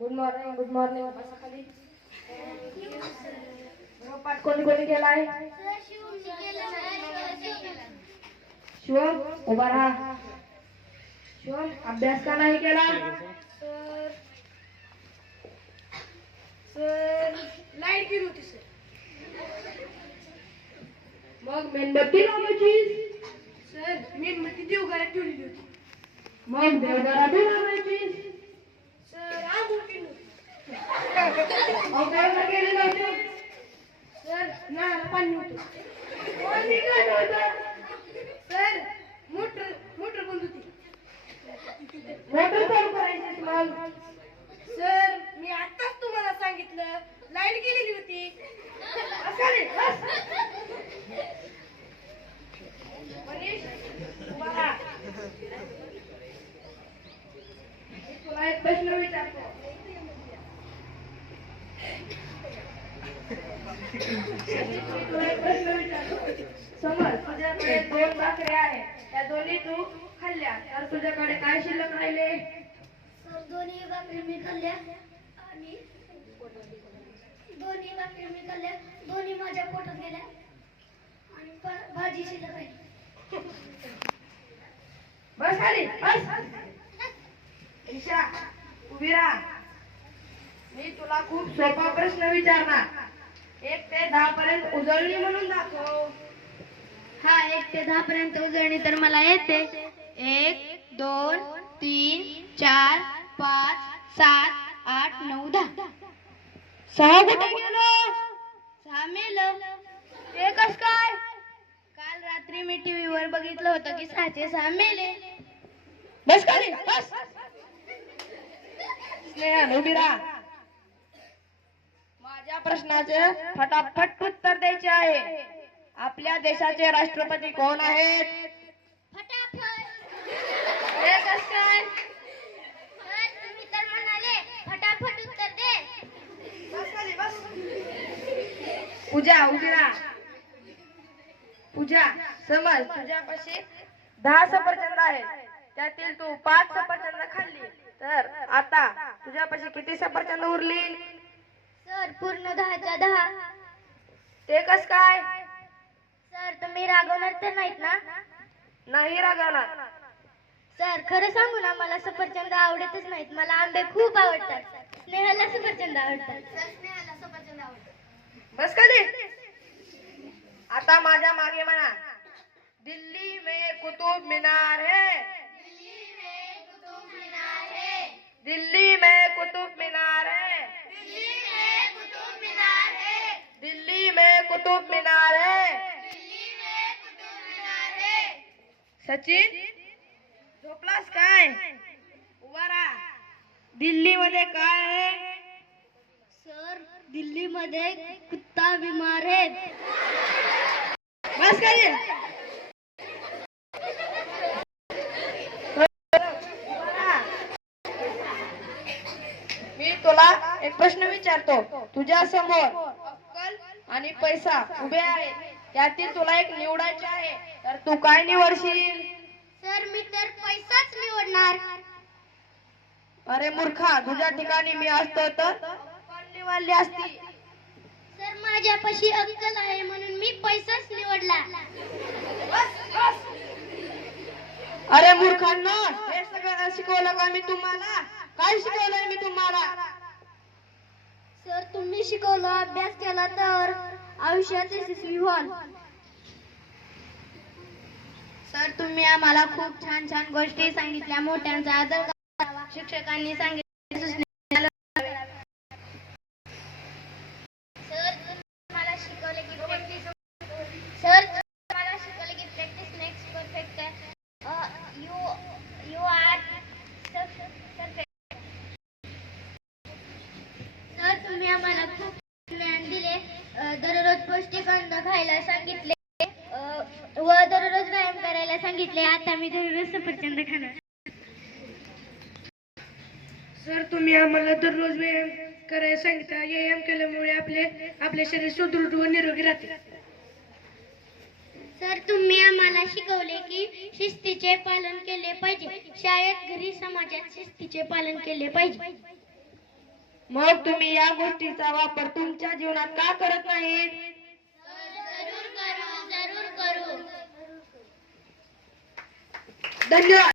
Good morning good morning बसा खाली. पाठ कोणी कोणी केला आहे शिवम उभा राहा. शिवम अभ्यास का नाही केला? सर लाइट गेली होती सर. मग मेणबत्ती लावायची? सर मी ती देवघरात ठेवलेली होती. मग देवघरातून लावायची सर आंघोळ केली होती मग देवघर गेली नव्हती सर नळाला पाणी होतं? सर मोटर मोटर बंद होती. मोटर चालू करायची सर मी आताच तुम्हाला सांगितलं. लाइट गेलेली होती. असं रे. मनीष एक प्रश्न विचारतो तुला एक प्रश्न विचारतो समज तुझ्याकडे दोन भाकऱ्या आहेत त्या दोन्ही तू खाल्ल्या तर तुझ्याकडे काय शिल्लक राहिले? सर दोन्ही भाकरी मी खाल्ल्या आणि दोन्ही भाकरी मी खाल्ल्या दोन्ही माझ्या पोटात गेल्या आणि भाजी शिल्लक राहिली. बस खाली बस. ईशा उभी राहा. मी तुला खूप सोपा प्रश्न विचारणार. एक ते दहा पर्यंत उजळणी म्हणून दाखव. हा एक ते दहा पर्यंत उजळणी तर मला येते. एक दोन तीन चार पाच सात आठ नऊ दहा. सहा कुठे गेलो? सहा मेलं. ते कस काय? काल रात्री मी टीव्ही वर बघितलं होतं की सहाचे सहा मेले. बस खाली बस. स्नेहा उभी राहा. माझ्या प्रश्नाचे फटाफट उत्तर द्यायचे आहे. आपल्या देशाचे राष्ट्रपती कोण आहेत? पूजा उभी राहा पूजा समज तुझ्यापाशी दहा सफरचंद आहेत. त्यातील तू पाच सफरचंद खाल्ली. तर आता तुझ्यापाशी किती सफरचंद उरली? सर पूर्ण दहाच्या दहा. ते कस काय? सर तुम्ही रागवणार तर नाहीत ना? नाही रागाना सर खरं सांगू ना मला सफरचंद आवडतच नाहीत. मला आंबे खूप आवडतात. स्नेहाला सफरचंद आवडतात. सर स्नेहाला सफरचंद आवडतात. बस खाली आता माझ्या मागे म्हणा. दिल्ली में कुतुब मीनार है कुतुब मीनार है। सचिन झोपलास काय राहा दिल्लीमध्ये काय आहे? सर दिल्लीमध्ये कुत्ता बिमार आहे. बस खाली मी तुला एक प्रश्न विचारतो. तुझ्या समोर आणि पैसा उभे आहेत त्यातील तुला एक निवडायचे आहे. तर तू काय निवडशील? सर मी तर पैसाच निवडणार. अरे मूर्खा तुझ्या ठिकाणी मी असतो तर? निवडली असती. सर माझ्यापाशी अक्कल आहे म्हणून मी पैसाच निवडला. अरे मूर्खांना हे सगळं शिकवलं का मी तुम्हाला? काय शिकवलंय मी तुम्हाला? जर तुम्ही शिकवलं अभ्यास केला तर आयुष्यात यशस्वी व्हाल. सर तुम्ही आम्हाला खूप छान छान गोष्टी सांगितल्या. मोठ्यांचा आदर करावा शिक्षकांनी सांगितलं सूचना सर मला शिकवले की प्रॅक्टिस सर मला शिकवले की practice makes perfect you you are perfect आम्हाला खूप ज्ञान दिले. दररोज पौष्टिक अन्न खायला सांगितले. अ, सांगितले. आता मी दररोज सफरचंद खाणार. सर तुम्ही आम्हाला दररोज व्यायाम करायला सांगितला. व्यायाम केल्यामुळे आपले आपले शरीर सुदृढ व निरोगी राहते. सर तुम्ही आम्हाला शिकवले की शिस्तीचे पालन केले पाहिजे. शाळेत घरी समाजात शिस्तीचे पालन केले पाहिजे. मग तुम्ही या गोष्टीचा वापर तुमच्या जीवनात का करत नाहीत? जरूर करू जरूर करू. धन्यवाद.